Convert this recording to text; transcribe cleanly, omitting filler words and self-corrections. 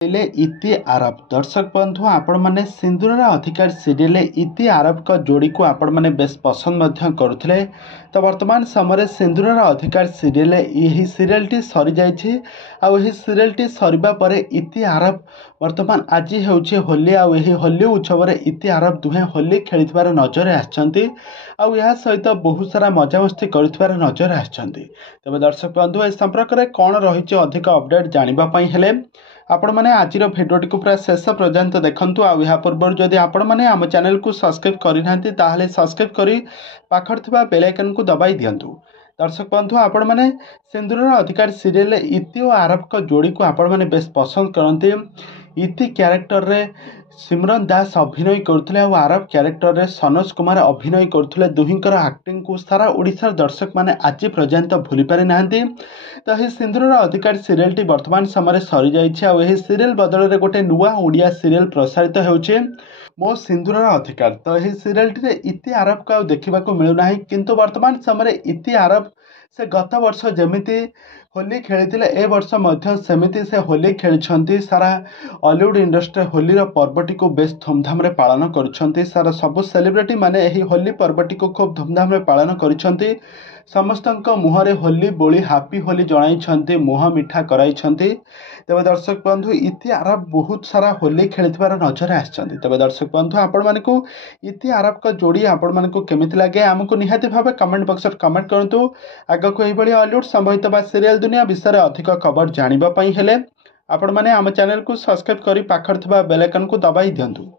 ले इति आरब दर्शक बंधु आपण मैंने सिंदूर अधिकार सीरियल इति आरब का जोड़ी को आपण मैंने बेस पसंद करुले। तो वर्तमान समय सिंदूर अधिकार सीरियल यही सीरियल टी सरी जाइए। आही सीरियल टी सरिबा परे इति आरब वर्तमान आज होची होली आही होली उत्सव इति आरब दुहे होली खेलिथिबार नजर आछंती। आ सहित बहुत सारा मजामस्ती करुथिबार नजर आछंती। तबे दर्शक बंधु ए संपर्क में कौन रही अधिक अपडेट जानापी हेले आपण मैंने आज भिडियोटी को पूरा शेष पर्यंत देखंतु। आ पूर्व जदि आपण मैंने आम चैनल को सब्सक्राइब करना ताहले सब्सक्राइब करी पाखर थिबा बेल आइकन को दबाई दियंतु। दर्शक बंधु आपण मैंने सिंदूर अधिकार सीरियल इति और आरब का जोड़ी को आपण मैंने बेस पसंद करते। इति क्यारेक्टर रे सिमरन दास अभिनय करते और आरब क्यारेक्टर रे सनोज कुमार अभिनय करते। दुहिंकर एक्टिंग को सारा ओडिशार दर्शक माने आज पर्यंत भूली पारि नाहंती। तो यह सिंदूर अधिकार सीरियल टी वर्तमान समय सरी जाइए। यही सीरियल बदल में गोटे नुआ ओडिया सीरियल प्रसारित होउछे मो सिंदूर अधिकार। तो यही सीरियल टी इति आरब का देखा मिलूना, किंतु वर्तमान समय इति आरब से गत वर्ष जमिति होली खेली ए वर्ष सेमिति से होली खेली। सारा हॉलीवुड इंडस्ट्री होली पर्वटी को बेस धूमधाम रे पालन कर सारा सब सेलिब्रिटी माने यही होली पर्वटी को खूब धूमधाम रे पालन कर समस्त मुहरे होली बोली हापी होली जणाई मुह मिठा कराई। तेज दर्शक बंधु इति आरब बहुत सारा होली खेलिथिबार नजर आछंती। तेज दर्शक बंधु आपण मानकु इति आरब का जोड़ी आपण मानकु केमिति लागे आमको निहाती भाव कमेंट बॉक्स में कमेंट करंतु। आगको एभली हॉलीवुड संबंधित बा सीरियल दुनिया विषय में अधिक खबर जानिबा पई हेले आपण माने आम चैनल को सब्सक्राइब करी पाखर थिबा बेल आइकन को दबाई दियंतु।